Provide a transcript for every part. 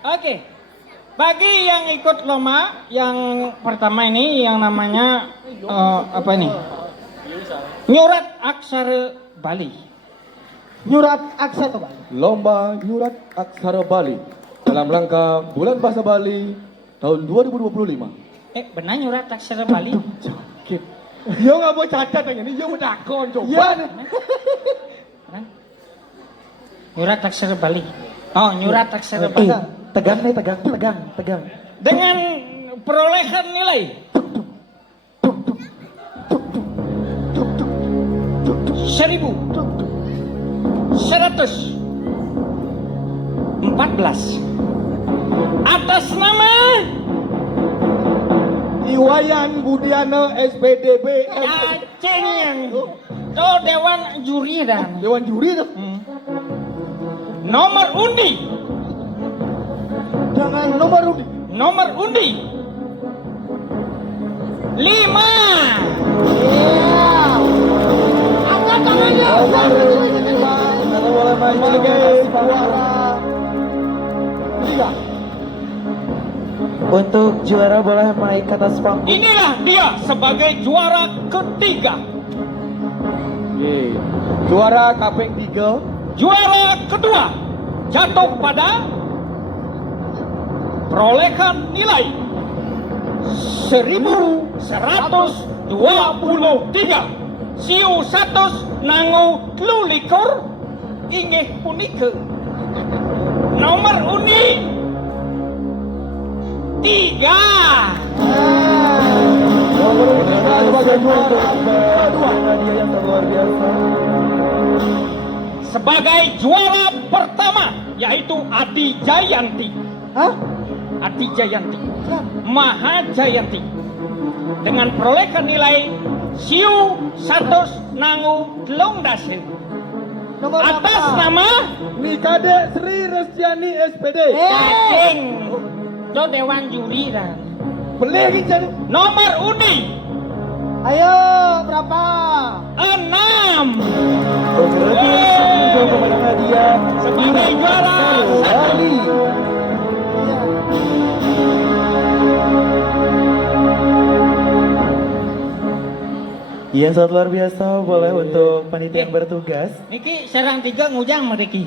Oke. Bagi yang ikut lomba yang pertama ini yang namanya apa ini? Nyurat Aksara Bali. Nyurat Aksara Bali. Lomba Nyurat Aksara Bali dalam rangka Bulan Bahasa Bali tahun 2025. Benar nyurat Aksara Bali? Sakit. Dia nggak mau cacat yang ini, dia mau dakon coba. Iya. Benar? Nyurat Aksara Bali. Oh, nyurat Aksara Bali. Tegang nih, tegang. Dengan perolehan nilai 1.114 atas nama Iwayan Budiana SPDB Aceng yang Dewan Juri dan Dewan Juri tuh. nomor undi Jangan nomor undi. nomor undi 5. Angkat tangannya. Kita boleh main sebagai juara 3. Untuk juara boleh naik ke atas panggung. Inilah dia sebagai juara ketiga. Juara kaping 3. Juara kedua jatuh pada perolehan nilai 1.123. Siu 100 nangu lulikur inggih punika nomor undi 3. Sebagai juara kedua. Dia yang luar biasa. Sebagai juara pertama yaitu Adi Jayanti. Hah? Adi Jayanti. Maha Jayanti. Dengan perolehan nilai Siu 100 nangu telung dase. Nomor Atas berapa? nama Nikade Sri Restyani SPD. Cacing. Do Dewan Juri dan Beli lagi jadi. nomor undi Ayo, berapa? 6. Congratulations kepada hadiah Sebagai juara Bali. Iya, sangat luar biasa. Boleh untuk panitia yang bertugas. Niki serang 3 ngujang mereka.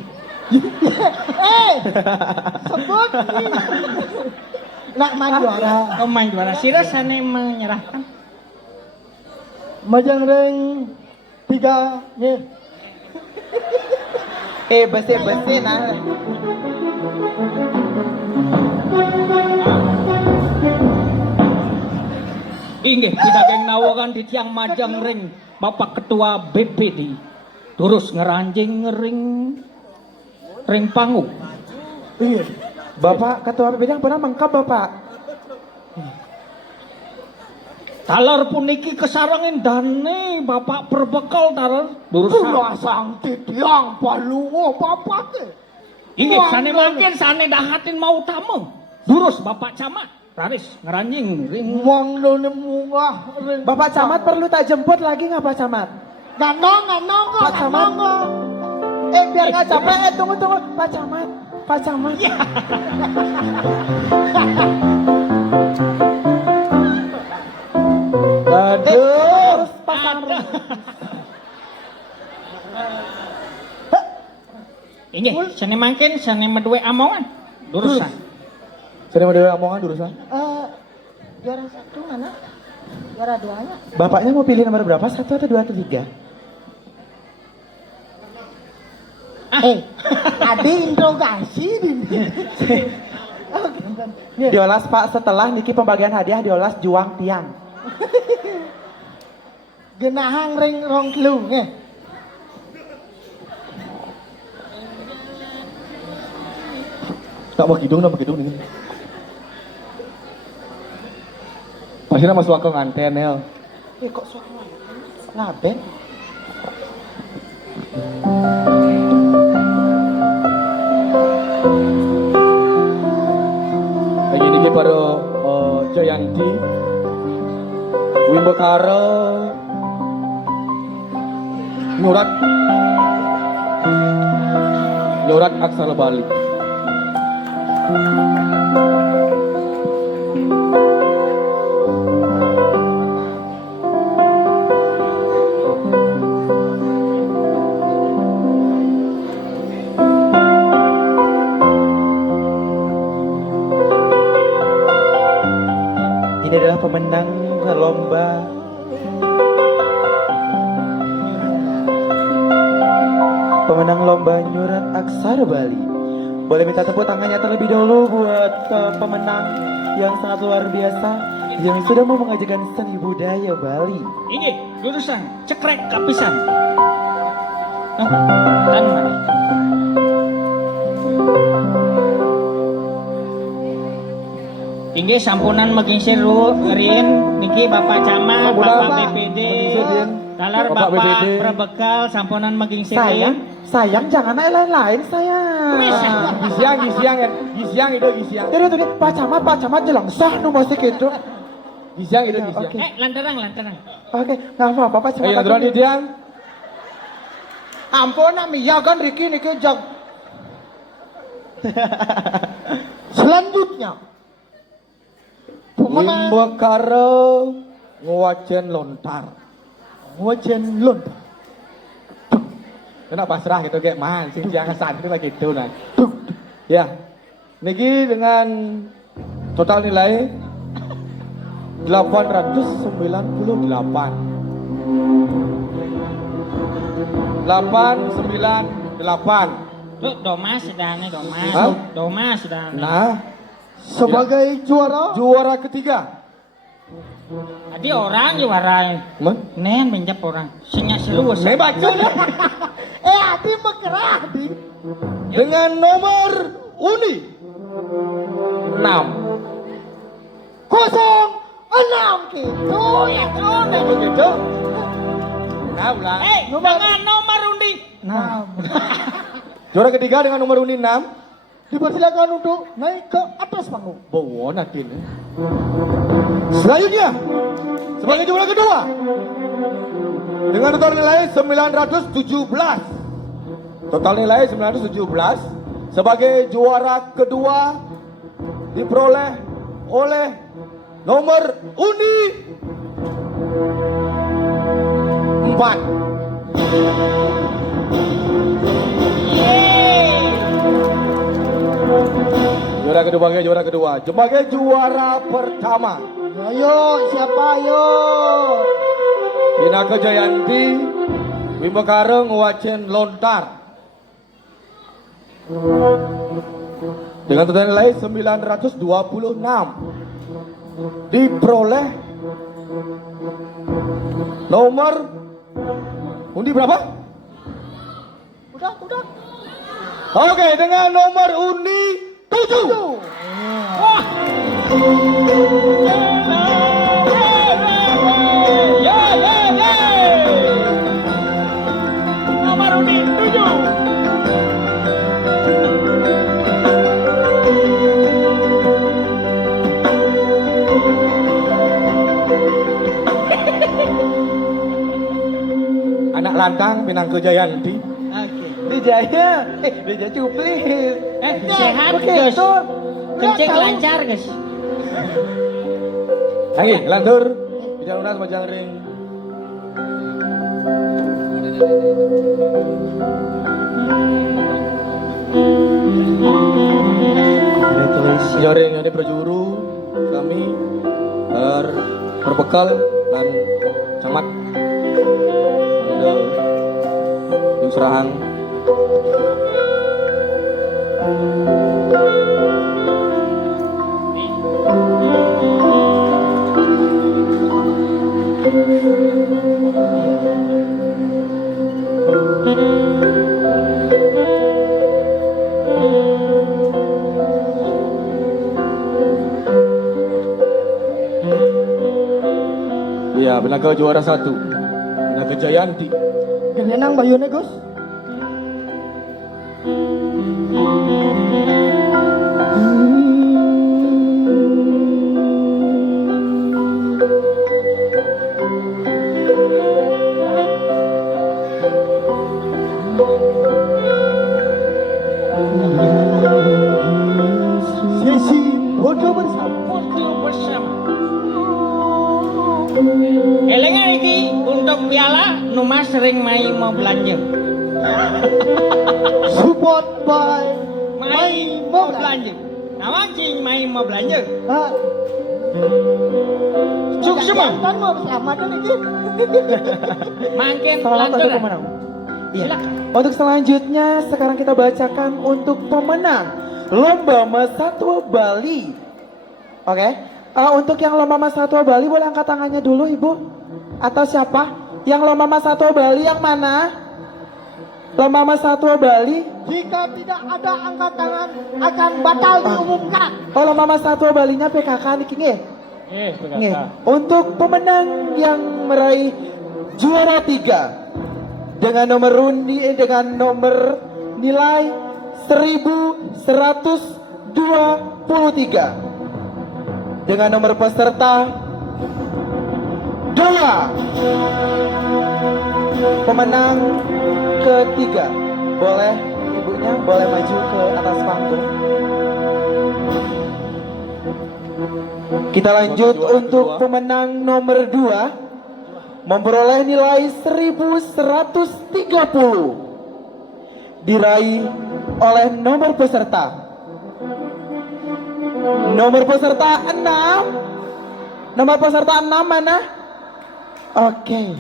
Sebut. Nak main juara. Oh main juara. Sira sana menyerahkan. Majang ring 3 nya. Besi nah. Inggih kita geng nawakan di tiang majang ring Bapak Ketua BPD terus ngeranjing ngering ring pangu. Iya. Bapak Ketua BPD yang pernah mengkap Bapak. Talar puniki kesarangin dane Bapak perbekal talar Ulah sang titiang paluwo Bapak teh. Inggih sane makin sane dahatin mau tamu. Durus Bapak Camat Raris ngeranjing ring Wong lone mungah ring. Bapak Camat perlu tak jemput lagi nggak Pak Camat? Nggak Pak Camat. Biar nggak capek. Tunggu. Pak Camat. Aduh. ada. Inggih sane makin sane medue amongan. Durusan. Saya mau dewe omongan jurusan. Juara 1 mana? Juara 2-nya. Bapaknya mau pilih nomor berapa? 1 atau 2 atau 3? Adi interogasi diolas Pak setelah Niki pembagian hadiah diolas juang tiang. Genahang ring rong klung Tak mau kidung ini. Pasti nama suaka nganten ya. Kok suara ngaben? Lagi ini pada Jayanti, Wimbekara, Nyurat Aksara Bali. Ini adalah pemenang lomba Nyurat Aksara Bali. Boleh minta tepuk tangannya terlebih dahulu buat pemenang yang sangat luar biasa yang sudah mau mengajarkan seni budaya Bali. Ini jurusan cekrek kapisan. Tan mari. Inggih sampunan maging seru rin niki Bapak Camat, Bapak BPD, dalar Bapak Bapak BPD. Prabekal sampunan maging Sayang, seru. sayang jangan lain-lain sayang. Gisiang itu gisiang. Jadi Pak Camat jelang sah nu masih gitu. Gisiang itu Ya, gisiang. oke. Lantarang. Oke, nggak apa-apa Pak Camat. Ayo lanturan aku- Dian. Ampun ya kan Riki niki jang. Selanjutnya pemenang Wimbekara ngewacen lontar. wajan lontar. Kena pasrah gitu kayak man, sing jangan saat itu lagi gitu nah. Ya, niki dengan total nilai 898. 898. Tuh Doma sedane Hah? Doma sedane. Nah, Sebagai juara ketiga. Tadi orang juara. Man? Nen benjap orang. Singa seluas. Saya baca nih. Adi mekerah di Dengan nomor uni 6. 06 gitu. Begitu. Nah, ulang. Dengan nomor undi. Nah, Juara ketiga dengan nomor uni 6. dipersilakan untuk naik ke atas panggung. Bawa nanti nih. Selanjutnya, sebagai juara kedua dengan total nilai 917. Total nilai 917 sebagai juara kedua diperoleh oleh nomor undi 4. Juara kedua. Sebagai juara pertama Ayo, siapa ayo? Pinaka Jayanti Wimbekara ngewacen lontar dengan total nilai 926 diperoleh nomor undi berapa? Udah. Oke, dengan nomor undi 7. Nomor undi 7. Anak lantang Pinangka Jayanti. Oke. Dijaya, Dijaya cuplis. Sehat Oke, guys. itu. Kencing lancar guys. Lagi, lantur. Bicara lunas majang ring. Congratulations. Jaring ini berjuru kami berbekal dan camat di Serahang. Iya, Pinangka juara 1. Pinangka Jayanti. Genenang bayune, Gus. Foto bersama. Foto bersama. Elengan iki untuk piala Numa sering main mau belanja. Support by Main mau belanja. Nama cing main mau belanja. Cuk semua. Kan mau bersama kan ini. Makin Selamat untuk lancar. pemenang. Iya. Silakan. Untuk selanjutnya sekarang kita bacakan untuk pemenang Lomba Mas Satwa Bali. Oke. Untuk yang Lomba Mas Satwa Bali boleh angkat tangannya dulu Ibu. Atau siapa? Yang Lomba Mas Satwa Bali yang mana? Lomba Mas Satwa Bali. Jika tidak ada angkat tangan akan batal diumumkan. Oh, Lomba Mas Satwa Balinya PKK nih nggih. Nggih. Untuk pemenang yang meraih juara 3 dengan nomor nilai 1123 dengan nomor peserta 2. Pemenang ketiga, boleh ibunya boleh maju ke atas panggung. Kita lanjut untuk pemenang nomor 2 memperoleh nilai 1130 diraih oleh nomor peserta 6. Nomor peserta 6 mana? Oke.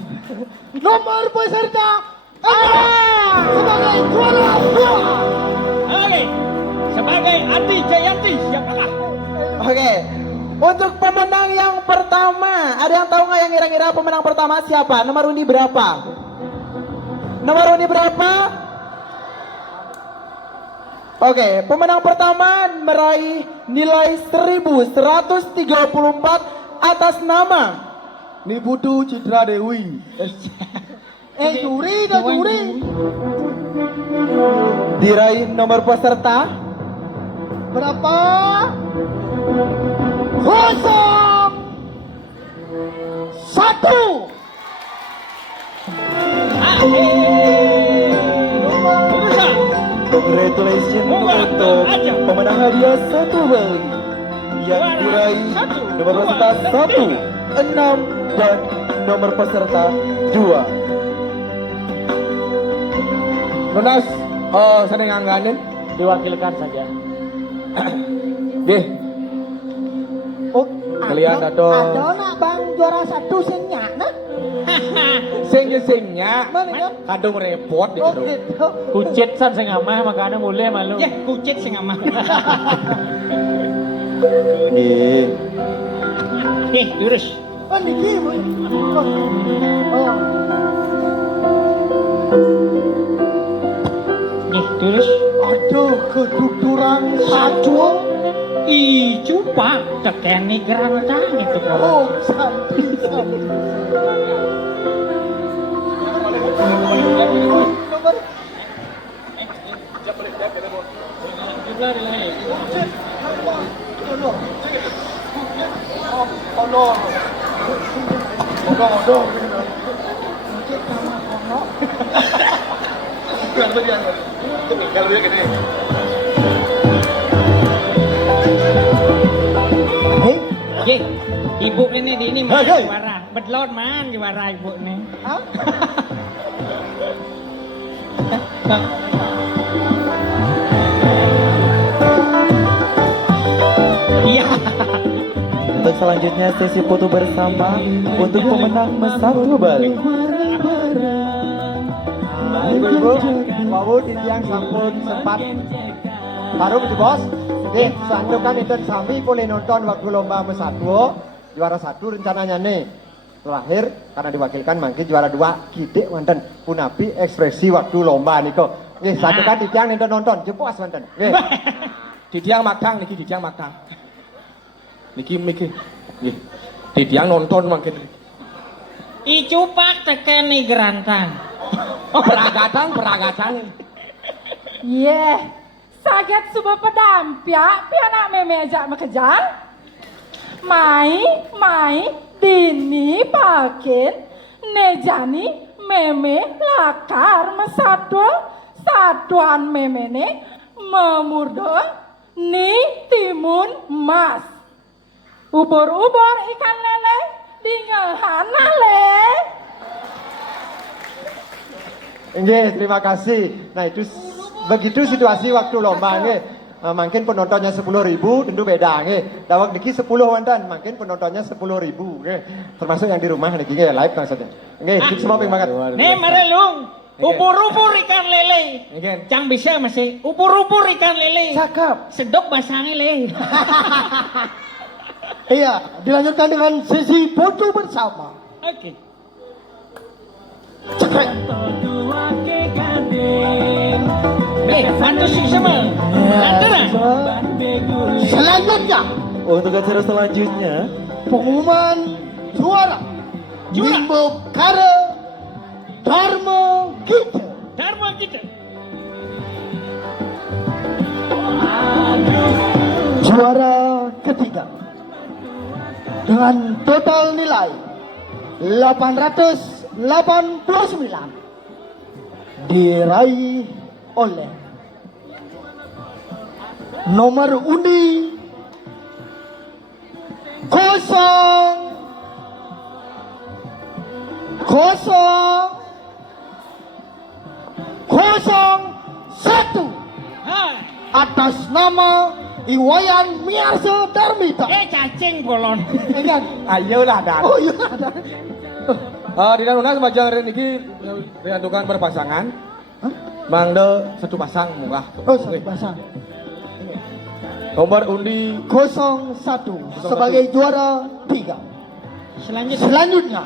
Nomor peserta sebagai juara 2. Oke. Sebagai Ati Jayanti siapakah? Oke. Untuk pemenang yang pertama, ada yang tahu nggak yang kira-kira pemenang pertama siapa? Nomor undi berapa? Nomor undi berapa? Oke, pemenang pertama meraih nilai 1134 atas nama Niputu Citra Dewi. Juri dan juri. diraih nomor peserta Berapa? 01. Berusaha. Congratulations untuk pemenang hadiah 1 Bali yang diraih nomor peserta 1, 6 dan nomor peserta 2. Lunas, sering ngangganin. Diwakilkan saja. Deh, Oh, Kalian ada- Ada nak bang juara 1 sing nyana. singnya Mana kan? kadung repot Oh gitu. gitu. Kucit san sing amah makanya mulai malu. Ya, kucit sing aman. Nih, Nih, lurus. Oh niki. Oh. Nih, lurus. Aduh keduduran sajung. Ih, cupa tekeni gerantang itu kalau. Oh santri santri. Nomor Ye, ibu ini di ini mah Hey, hey. juara. Bedlon man juara ibu ini. Hah? Iya. untuk selanjutnya sesi foto bersama untuk pemenang Mas Satwa Bali. Ibu-ibu, mau yang sampun sempat baru itu bos. Oke, santukan itu sami boleh nonton waktu lomba Mesatwo juara 1 rencananya nih. Terakhir karena diwakilkan mungkin juara 2 Gidik wonten punapi ekspresi waktu lomba niko. Nggih, santukan titiang nonton jepuas wonten. Nggih. Didiang magang niki didiang magang. Niki nggih. Didiang nonton makin. I cupak tekeni gerantang. Oh, beragatan. Yeh, saget subuh pedampia, pianak meme ajak mekejar. Mai, dini pakin, nejani meme lakar mesado, saduan meme ne memurdo, ni timun emas. Ubur-ubur ikan lele di ngehana le. Nggih, terima kasih. Nah, itu begitu situasi waktu lomba nggih. Mungkin penontonnya 10.000 tentu beda nggih. Dawak niki 10 wonten, mungkin penontonnya 10.000 nggih. Termasuk yang di rumah niki nggih live maksudnya. Nggih, semua ping banget. Nih marelung, ubur-ubur ikan lele. Nggih. Cang bisa masih ubur-ubur ikan lele. Cakep. Sedok basangnya le. Iya, dilanjutkan dengan sesi foto bersama. Oke. Antusiasme. Lantaran. Selanjutnya, Untuk acara selanjutnya, pengumuman juara. Juara. Bimbo Kara Dharma Kita. Dharma kita. Juara ketiga. Dengan total nilai 889 diraih oleh nomor undi 0001 Hai. atas nama Iwayan Miarso Darmita. Cacing bolon. Ayolah dan. Oh iya ada. Di Danuna semacam niki diantukan berpasangan. Mangde satu pasang munggah. Oh satu pasang. Nomor undi 01 sebagai juara 3. Selanjutnya. Selanjutnya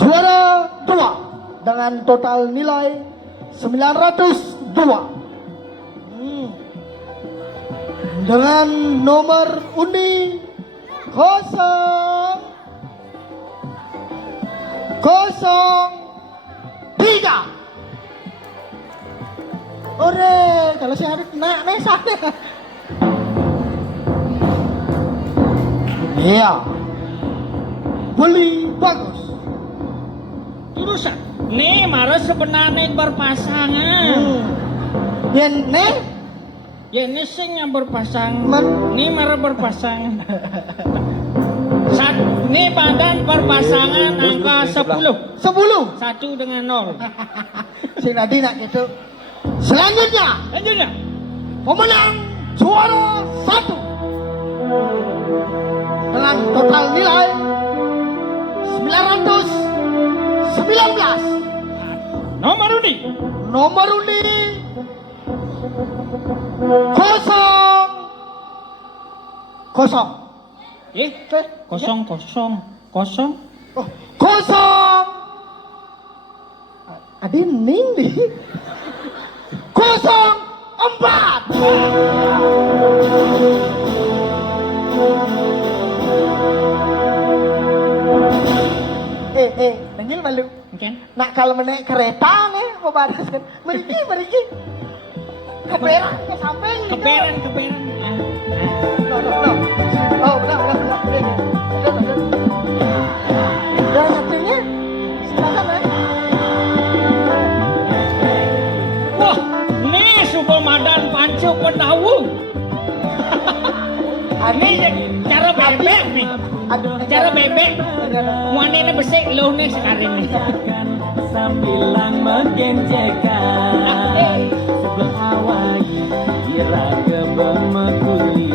juara 2 dengan total nilai 902 dengan nomor undi 003. Ore, kalau si Arif naik sana. Iya. Beli bagus. Urusan. Nih marah sebenarnya berpasangan. Yang nih Ya ini sing yang berpasang. Man- Nih marah berpasangan. Nih badan berpasangan angka 10. 10. 1 dengan 0. Si Nadi nak gitu. Selanjutnya Lanjutnya. pemenang juara 1 dengan total nilai 919. Nomor undi. Nomor undi 00. Kosong. Oh, 0. Adi ning nih. 04. Nengil malu. Kan? Nak kalau menaik kereta nih, mau badas kan. Meriki. Keperan ke samping. Keperan. No. Oh, udah. Udah satunya. Silakan, Mas. Wah, nih Subamadan Pancu Pendawu. Ini cara bebek nih. Cara bebek. Wanita besek lo nih sekarang nih. Sambilang menggencekan sebelah awal iraga bermekuli.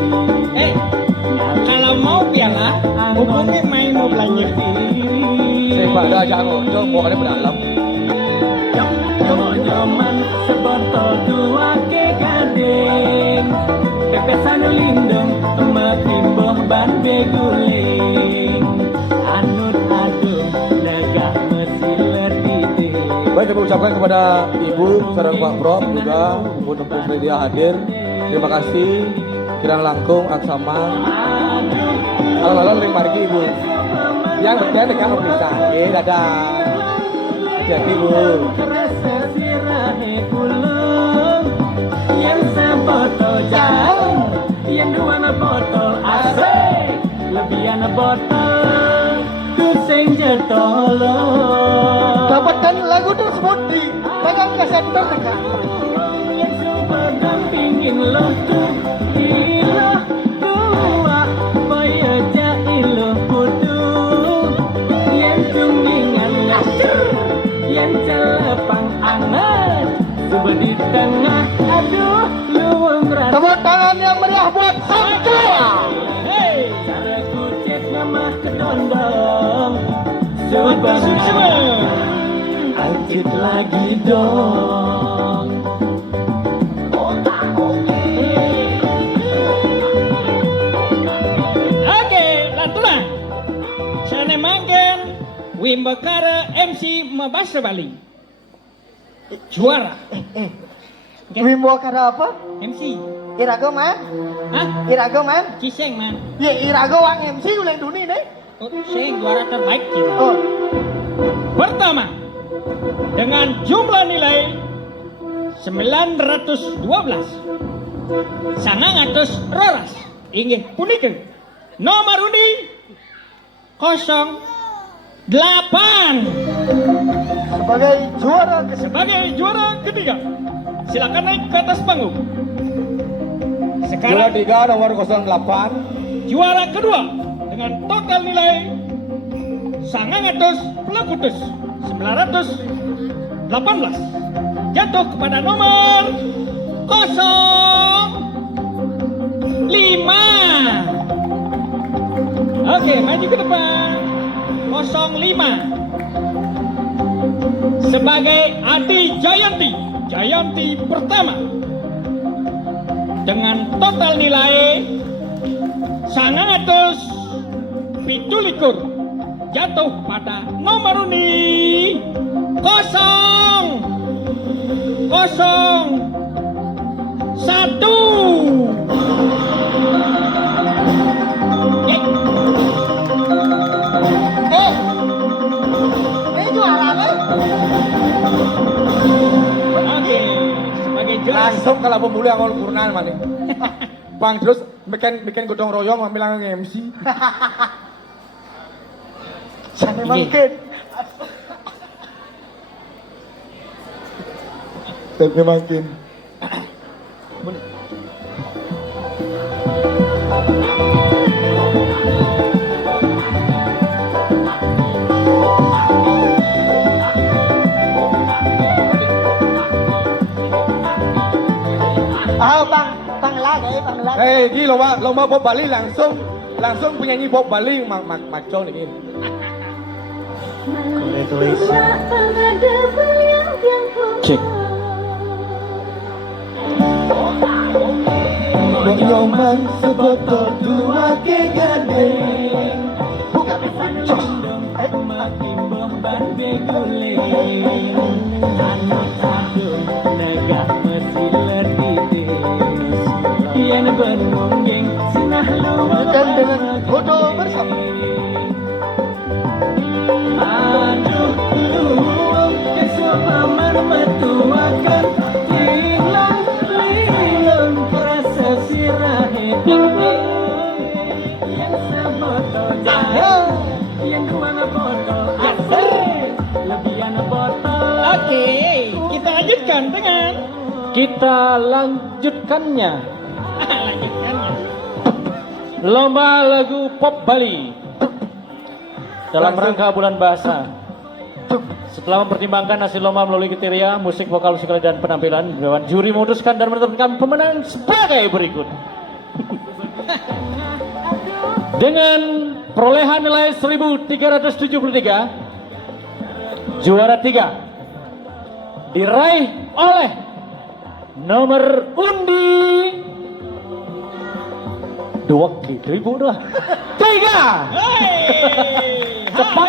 Kalau mau piala, hubungi main mau belanja. saya pada jangan mau ada berdalam. Nyoman sebotol dua ke gading pepesan lindung metimboh ban beguling anut adung negah mesiler titik. Baik, kami ucapkan kepada Ibu sareng Pak Prof juga Ibu Tempus Media hadir. Terima kasih. Kirang langkung aksama. Alon-alon terima kasih Ibu. Yang berkenan dengan bisa. Dadah. Jadi Bu. Rasa sirahe kulung yang sebotol jauh yang dua na botol asik lebihan na botol tu sing jetolong Dapatkan lagu tersebut di pegang kaset terdekat. yang super dampingin lo tuh tengah. Aduh, luwung rasa. Tepuk tangan yang meriah buat Samtua. Hey, Cara kucitnya mah kedondong. mantap semua. Ajit lagi dong. Oke, lantunan. Sana manggen Wimbakara MC Mabasa Bali. Juara. Wimbo kada apa? MC. Irago man? Hah? Irago man? Ciseng man. Ya irago wang MC ulang dunia nih. Oh, saya juara terbaik sih. Oh, Pertama, dengan jumlah nilai 912. Sangang atus roras. Inggih punikeun. Nomor undi 08. sebagai juara ke Sebagai juara ketiga, silakan naik ke atas panggung. Juara Sekarang 3 nomor 08. juara kedua dengan total nilai sangang atus pelakutus 918 jatuh kepada nomor 05. Oke, maju ke depan. 05 sebagai Adi Jayanti pertama dengan total nilai sangang atus 17 jatuh pada nomor undi 001. ini juara nih. Oke, sebagai juara Langsung kalau pembuli awal kurnan mana. Bang terus bikin gotong royong ambil langsung MC. Sana Iya. mungkin. Tapi makin. Bang lagi. Ini lomba Bob Bali langsung penyanyi Bob Bali maco nih. Cek. Nyoman sebotol dua ke gandeng. Makin boh ban beguling. Anu negah mesti letitis. Yen benungging sinah luwung. Dan dengan foto bersama. Aduh, luwung kesopaman metuakan. Hilang lilung kerasa sirahe. Yang sebotol jahe. Yang dua na botol asik. Lebihan na botol. Oke, kita lanjutkan dengan Kita lanjutkannya. lanjutkannya. Lomba lagu pop Bali dalam rangka bulan bahasa. Setelah mempertimbangkan hasil lomba melalui kriteria musik, vokal, musikal, dan penampilan, Dewan juri memutuskan dan menetapkan pemenang sebagai berikut. Dengan perolehan nilai 1373, juara 3 diraih oleh nomor undi 2.003. Hei, Jepang.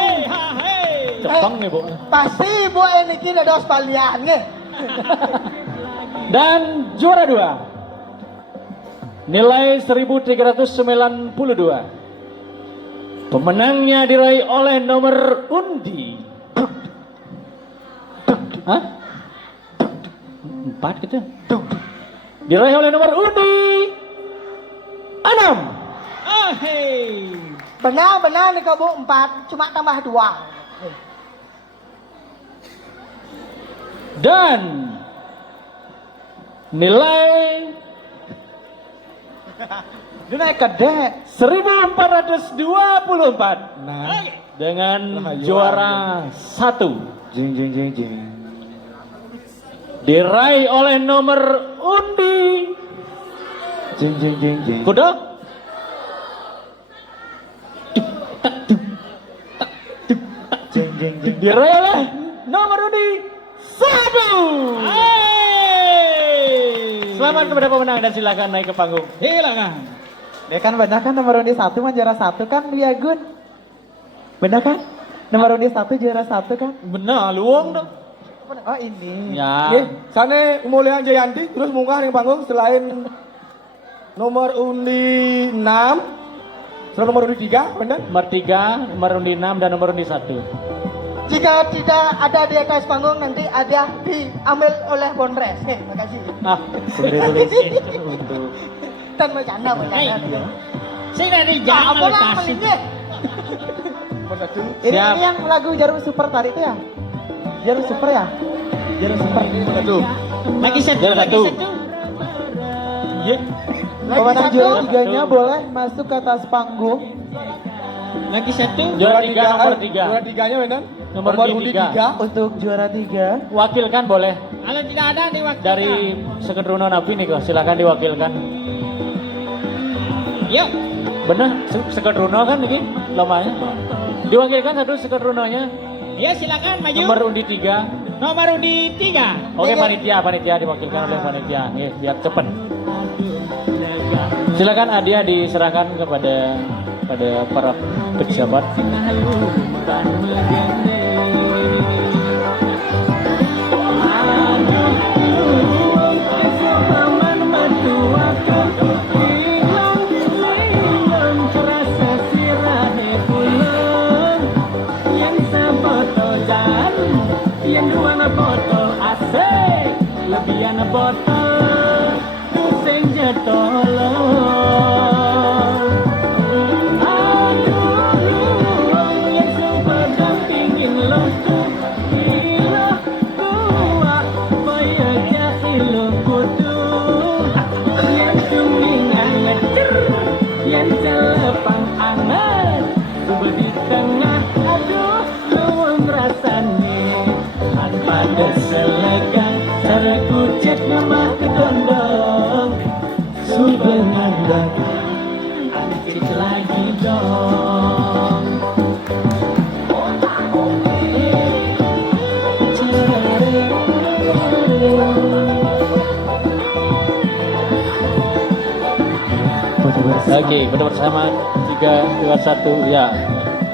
hei. Jepang nih bu. Pasti bu ini kita dos balian nih. Dan juara 2 nilai 1392. Pemenangnya diraih oleh nomor undi. Hah? 4 gitu. Diraih oleh nomor undi 6. Oh, hei. Benar nih kau bu 4, cuma tambah 2. Dan nilai Naik ke dek. 1424 Nah, dengan Rahayu juara 1. Jing jing jing jing. diraih oleh nomor undi. Jeng jeng jeng jeng. Kuda? Jeng jeng jeng. Diraih oleh nomor undi 1. Selamat kepada pemenang dan silakan naik ke panggung. Silakan. Ya kan benar kan nomor undi 1 mah juara 1 kan Lia Gun. Benar kan? Nomor undi 1 juara 1 kan? Benar, luang dong. Oh ini. Ya. Nggih, sane Mulyaan Jayanti terus munggah ning panggung selain nomor undi 6. Selain nomor undi 3, benar? Nomor 3, nomor undi 6 dan nomor undi 1. Jika tidak ada di atas panggung nanti ada diambil oleh Bonres. Makasih. Ah, congratulations untuk Dan bercanda. Saya dari Nah, jangan apa lah kasih. melingnya? Nomor 1. Ini Siap. yang lagu Jarum Super tadi itu ya? Jarum Super ya? Jarum Super. Nomor 1. Lagi satu, Juara lagi satu. satu. Pemenang satu. juara 3-nya boleh masuk ke atas panggung. Lagi satu. juara 3 nomor 3. Juara 3-nya benar? Nomor undi tiga. 3. Untuk juara 3. Wakilkan boleh Kalau tidak ada diwakilkan. dari Sekedruno Napi nih kok, silakan diwakilkan. Yuk. Bener, Sekedruno kan ini lomanya. Diwakilkan satu Sekedrunonya. Ya silakan maju. Nomor undi 3. Nomor undi 3. Oke, panitia diwakilkan oleh panitia. Nih, biar cepet. Silakan hadiah diserahkan kepada para pejabat. Yang dua na botol asik, lebih anak botol, pusing jatolong. Aduh, yang sempat dampingin lo tuh, ilo kuat, bayarnya ilo kudu, yang sumingan ngecer, yang celepang anget, coba di tengah, aduh, luang rasanya. Pada selegang cara kucek nama kedondong Subhanallah antik lagi dong. Oke, bersama 3, 2, 1, ya.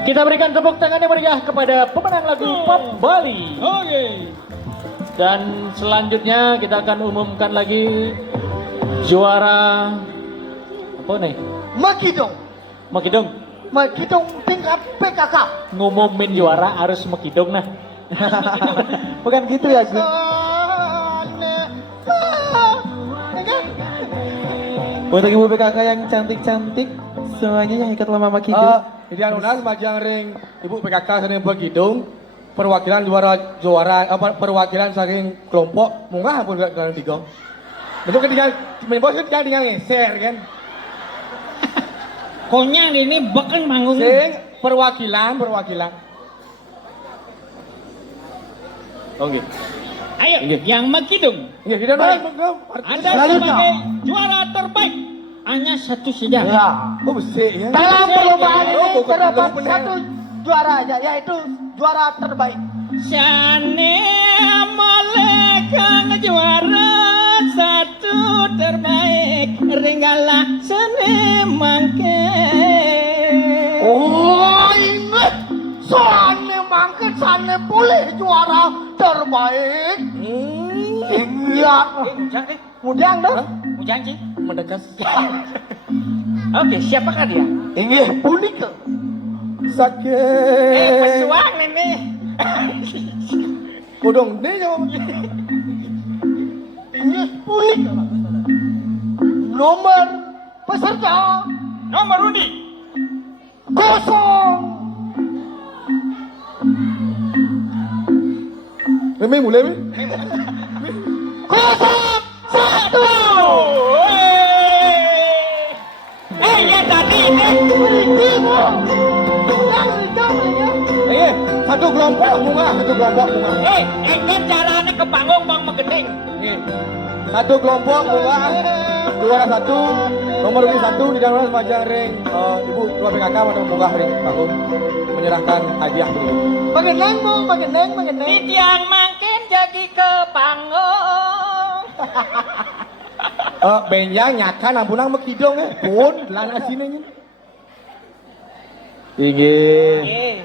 Kita berikan tepuk tangan yang meriah kepada pemenang lagu Pop Bali. Oke. Dan selanjutnya kita akan umumkan lagi juara apa nih? Makidong. Makidong. Makidong tingkat PKK. Ngumumin juara harus makidong nah. Bukan gitu ya Gun. Untuk ibu PKK yang cantik-cantik, semuanya yang ikut lomba Makidung. Jadi anunas majang ring Ibu PKK saking Begidung, perwakilan perwakilan saking kelompok munggah pun gak kalian tiga. Betul kan tinggal bos kan tinggal ngeser kan. Konyang ini bahkan manggung. Sing perwakilan. Oke. Ayo, yang Makidung. Nggih, kita Baik. nang Anda sebagai juara terbaik. Hanya satu saja. Ya. Oh, besi ya. Dalam perlombaan ini Oh, terdapat bener. satu juara aja, yaitu juara terbaik. Sane molekang juara satu terbaik. Ringgalah sene mangke. Oh, ingat. Sane mangke sane boleh juara terbaik. Iya. Mudang dong. Ujang sih. Mendekas. Oke, siapakah dia? Ini unik. Sakit. Pesuang ini. Bodong deh jawab. Ini unik. Nomor peserta Nomor undi. kosong. Memang mulai mi. 01. Ya tadi Satu kelompok munggah. kan caranya ke ke panggung Bang Megeting. Nih, satu kelompok bunga juara 1 nomor urut 1 di dalam semajang ring ibu ketua PKK pada membuka ring panggung menyerahkan hadiah berikut. Mengeneng Bung, mengeneng. Titiang makin jadi ke panggung. Benjang nyakan ampunang mekidong pun lana sini nya. Tinggi.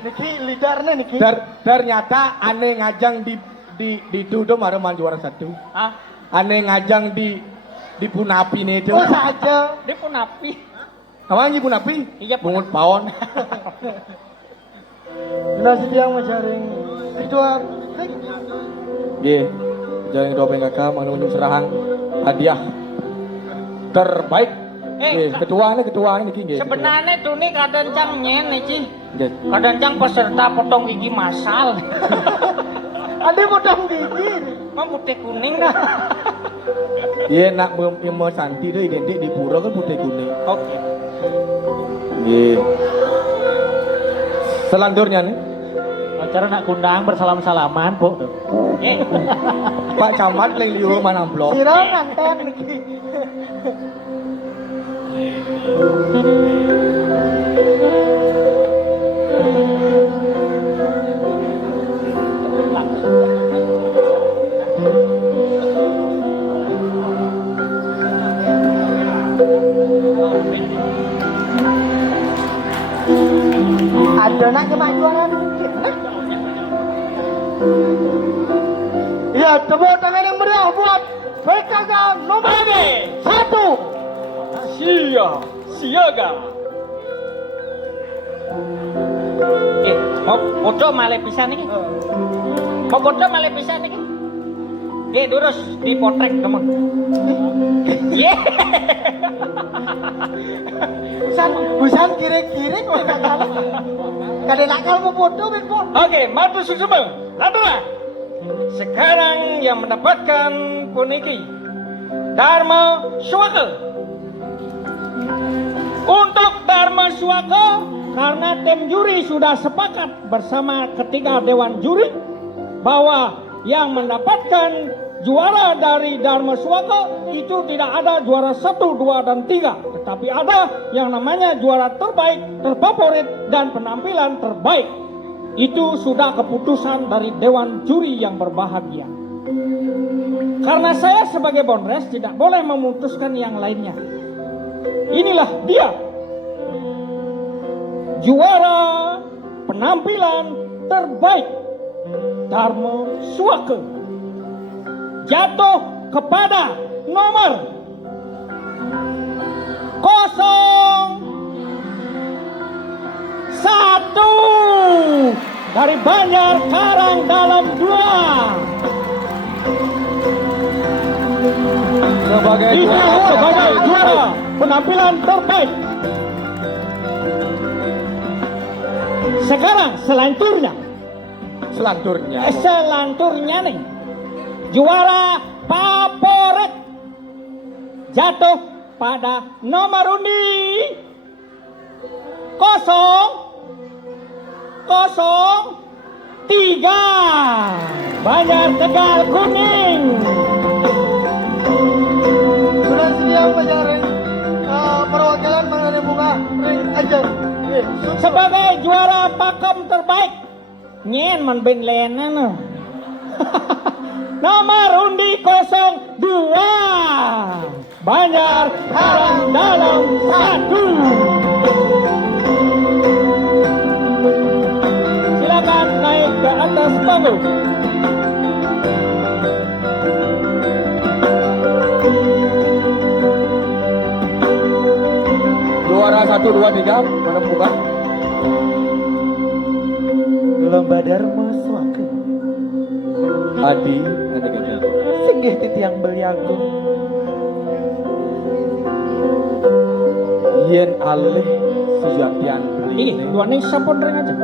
Niki lidarnya niki. Ternyata aneh ngajang di Dudom Areman juara 1. Hah? Aneh ngajang di Punapi nih itu. Oh saja. Dia pun api. Namanya Punapi? Iya, Bungut pawon. Nasi tiang macaring. Kedua. Ye, jalan kedua PKK mau serahang hadiah terbaik. Ketua ini niki. Sebenarnya tuh nih kadencang nyen nih Ci. Kadencang peserta potong gigi massal. Ada potong gigi. Mau putih kuning dah. Iya nak mau santi tuh identik di pura kan putih kuning. Oke. Iya. Selanjutnya nih, Acara nak kundang bersalam-salaman, Bu. Pak Camat lagi liur mana blok. Sirang nganten niki. Ada nak kemajuan. Ya, tepuk tangan yang meriah buat PKK nomor 1. Siaga. Mau foto malah pisan nih. Mau foto malah pisan nih. Durus dipotret teman. Ye. Busan kiri-kiri kok kakak. Kada nakal mau foto ben po. Oke, matu susumel. Adalah sekarang yang mendapatkan puniki Dharma Swaka. Untuk Dharma Swaka, karena tim juri sudah sepakat bersama ketiga dewan juri bahwa yang mendapatkan juara dari Dharma Swaka itu tidak ada juara 1, 2, dan 3, tetapi ada yang namanya juara terbaik, terfavorit, dan penampilan terbaik. Itu sudah keputusan dari dewan juri yang berbahagia. Karena saya sebagai Bonres tidak boleh memutuskan yang lainnya. Inilah dia juara penampilan terbaik Dharma Swaka jatuh kepada nomor 01 dari Banjar Karang Dalam 2. Sebagai Juara penampilan terbaik. Sekarang selanjutnya nih juara favorit jatuh pada nomor undi 003 Banjar Tegal Kuning. Sudah siap macaring. Perwakilan mengenai bunga ring aja. Sebagai juara pakem terbaik nyen man ben lena nomor undi 02 Banjar Karang Dalam 1. Silakan naik ke atas panggung. juara 1, 2, 3 mana buka? Lomba Dharma Swaka. Adi. Singgih titiang beliaku. Yen alih sejatian beli. Dua nih sampun ring aja.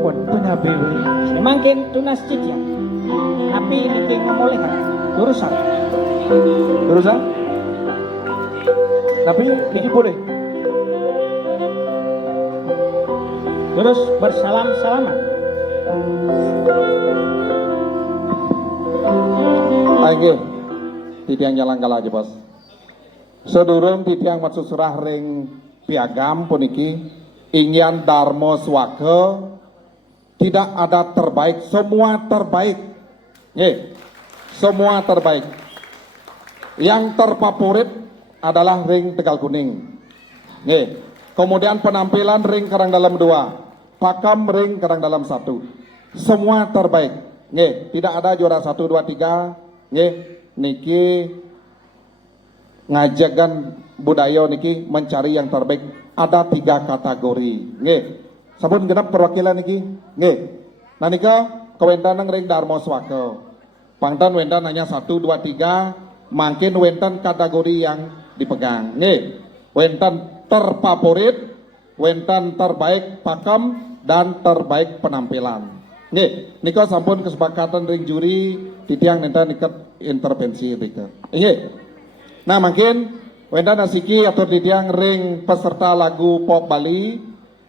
Pun penabi beli. Semakin tunas ya. Tapi ini ngomoleh kan. Urusan. Terusan? Tapi ini boleh. Terus bersalam-salaman. Ayo, titiang jalan kalah aja bos. Sedurung titiang maksud surah ring piagam puniki ingin Darmo Swake tidak ada terbaik, semua terbaik. Semua terbaik. Yang terfavorit adalah ring Tegal Kuning. Kemudian penampilan ring Karang Dalam 2, Pakam ring Karang Dalam 1. Semua terbaik. Tidak ada juara 1, 2, 3. Niki ngajakan budaya niki mencari yang terbaik. Ada 3 kategori. Sabun genap perwakilan niki. Nah nika kewentanang ring Darmo Swake. Pangtan wentan hanya 1, 2, 3. Makin wentan kategori yang dipegang. Wentan terfavorit, wentan terbaik pakam, dan terbaik penampilan. Nika sampun kesepakatan ring juri titiang nenta niket intervensi nika. Nah makin wentan asiki atau titiang ring peserta lagu pop Bali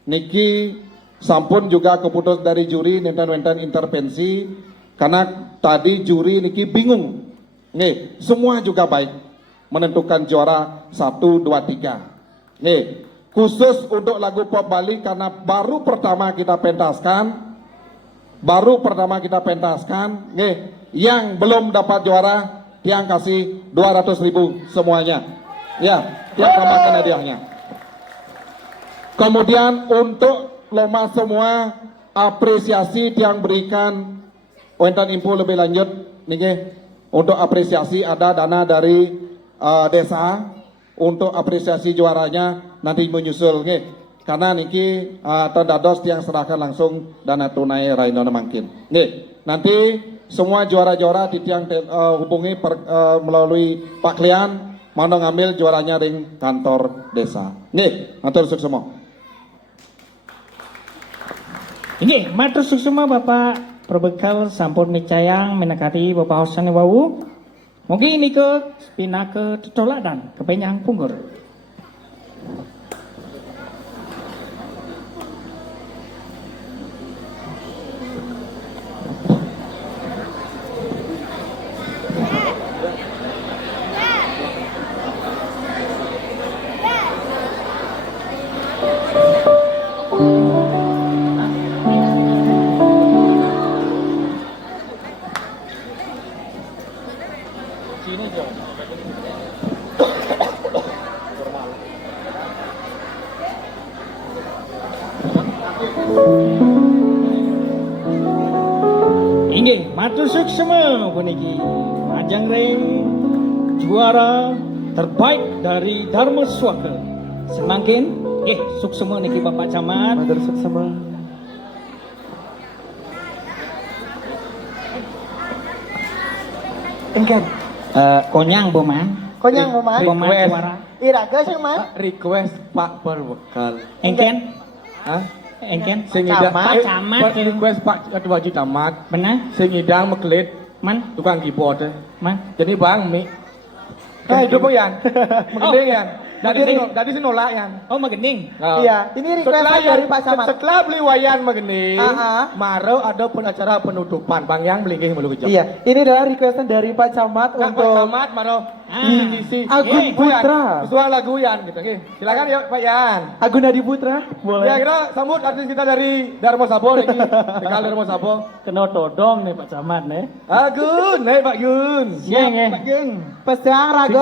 niki sampun juga keputus dari juri nenta wentan intervensi karena tadi juri niki bingung. Semua juga baik menentukan juara 1, 2, 3. Khusus untuk lagu pop Bali karena baru pertama kita pentaskan, yang belum dapat juara tiang kasih 200.000 semuanya. Ya, tiang tambahkan hadiahnya. Kemudian untuk lomba semua apresiasi tiang berikan wentan info lebih lanjut nih. Untuk apresiasi ada dana dari desa untuk apresiasi juaranya nanti menyusul nih. Karena niki terdados yang serahkan langsung dana tunai Rainona Mangkin. Nanti semua juara-juara di tiang hubungi melalui Pak Klian mau ngambil juaranya ring kantor desa. Matur suksema. Ini matur suksema Bapak perbekal sampun micayang menekati Bapak Hosani Wawu. Mungkin ini ke pina ke tetoladan ke penyang punggur. Inggih, matur suksema puniki. Ajang ring juara terbaik dari Darmo Swake. Semangkin, suksema niki Bapak Camat. Matur suksema. Engken. Konyang Boman. Konyang Boman. Boman juara. Iraga sih man. Request Pak Perbekal. Engken. Hah? Engken. Sing ngidang Camat. Camat. request Pak Ketua Haji Camat. Benar? Sing ngidang meklit Man. tukang keyboard. Man. Jadi Bang Mi. Hidup yan. Menggending yan. Dari sini nolak yan. Oh, magening. Iya, ini request dari Pak Camat. Setelah beli wayan menggending, Ah, ah. Maro ada pun acara penutupan Bang yang belingkih melu kejam. Iya, ini adalah requestan dari Pak Camat Pak untuk Camat Maro isi Agung Putra. Sesuai lagu Yan gitu. Silakan ya Pak Yan. Agung Nadi Putra, boleh. Ya kira sambut artis kita dari Darmo Sabo nih. Tegal Darmo Sabo. Kena todong nih Pak Camat nih. Agun, nih Pak Yun. Pak Gung. Peseang Rago.